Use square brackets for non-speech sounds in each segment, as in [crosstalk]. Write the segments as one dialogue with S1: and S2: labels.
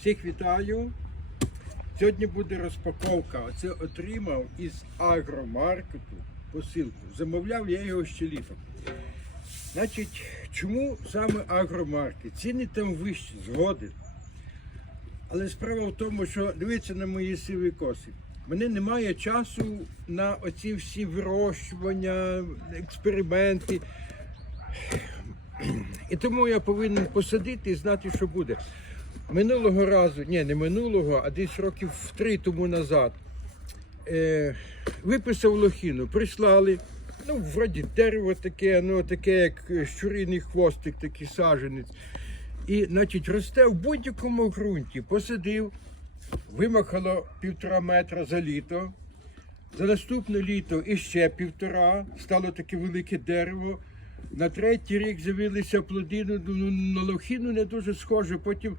S1: Всіх вітаю. Сьогодні буде розпаковка. Оце отримав із агромаркету посилку. Замовляв я його ще літом. Значить, чому саме агромаркет? Ціни там вищі, згоден. Але справа в тому, що дивіться на мої сиві коси. Мене немає часу на оці всі вирощування, експерименти. І тому я повинен посадити і знати, що буде. Минулого разу, ні, не минулого, а десь років три тому назад е, виписав лохіну, прислали. Ну, вроді дерево таке, ну таке, як щуриний хвостик, такий саженець. І, значить, росте в будь-якому ґрунті. Посадив, вимахало півтора метра за літо. За наступне літо іще півтора, стало таке велике дерево. На третій рік з'явилися плоди, ну, ну, на лохіну не дуже схоже. Потім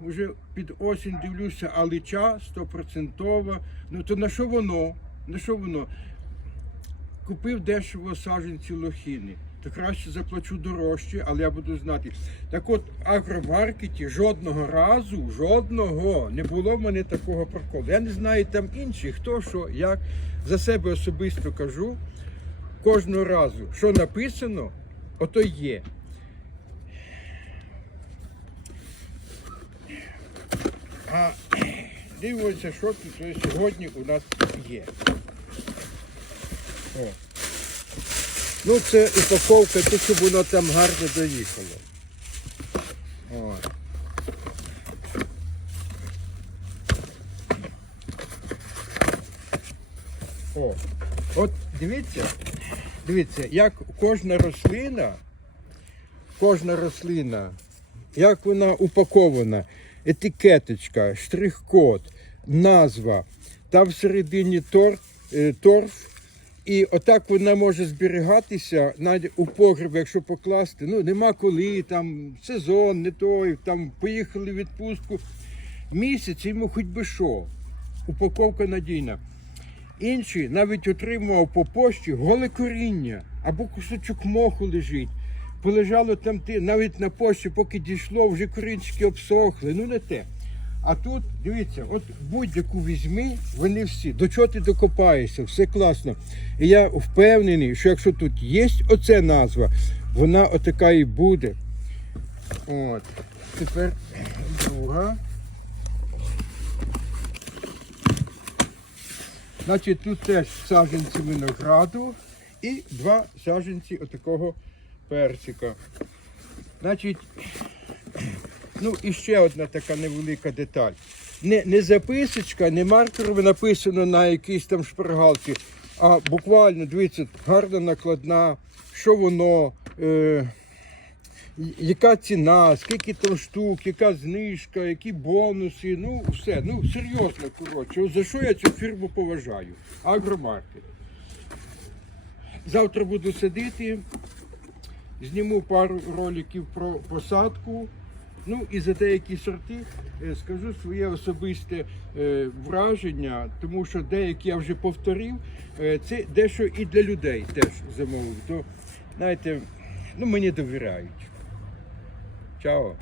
S1: вже під осінь дивлюся, алича стопроцентова. Ну то на що воно? На що воно? Купив дешево саджанці лохіни. То краще заплачу дорожче, але я буду знати. Так от, в агромаркеті жодного разу, жодного не було в мене такого проколу. Я не знаю там інші, хто що, як. За себе особисто кажу. Кожного разу, що написано, ото є. А [clears throat] дивимося, що тут сьогодні у нас є. О. Ну, це упаковка, то, щоб воно там гарно доїхало. О. От дивіться, дивіться, як кожна рослина, кожна рослина, як вона упакована, етикеточка, штрих-код, назва, там всередині торф, е, торф. І отак вона може зберігатися навіть у погреб, якщо покласти. Ну, нема коли, там сезон, не той, там поїхали в відпустку. Місяць йому хоч би що. Упаковка надійна. Інші навіть отримував по пошті голе коріння або кусочок моху лежить. Полежало там ти, навіть на пошті, поки дійшло, вже корінчики обсохли. Ну не те. А тут, дивіться, от будь-яку візьми, вони всі, до чого ти докопаєшся, все класно. І я впевнений, що якщо тут є оця назва, вона отака і буде. От. Тепер друга. Значить, тут теж саджанці винограду і два саджанці отакого персика. Значить, ну і ще одна така невелика деталь. Не, не записочка, не маркером написано на якійсь там шпаргалці, а буквально, дивіться, гарна накладна, що воно, е, яка ціна, скільки там штук, яка знижка, які бонуси, ну все, ну серйозно, коротше. За що я цю фірму поважаю? Агромаркет. Завтра буду сидіти, зніму пару роликів про посадку. Ну і за деякі сорти е, скажу своє особисте е, враження, тому що деякі я вже повторив. Е, це дещо і для людей теж замовив. То, знаєте, ну мені довіряють. Чао.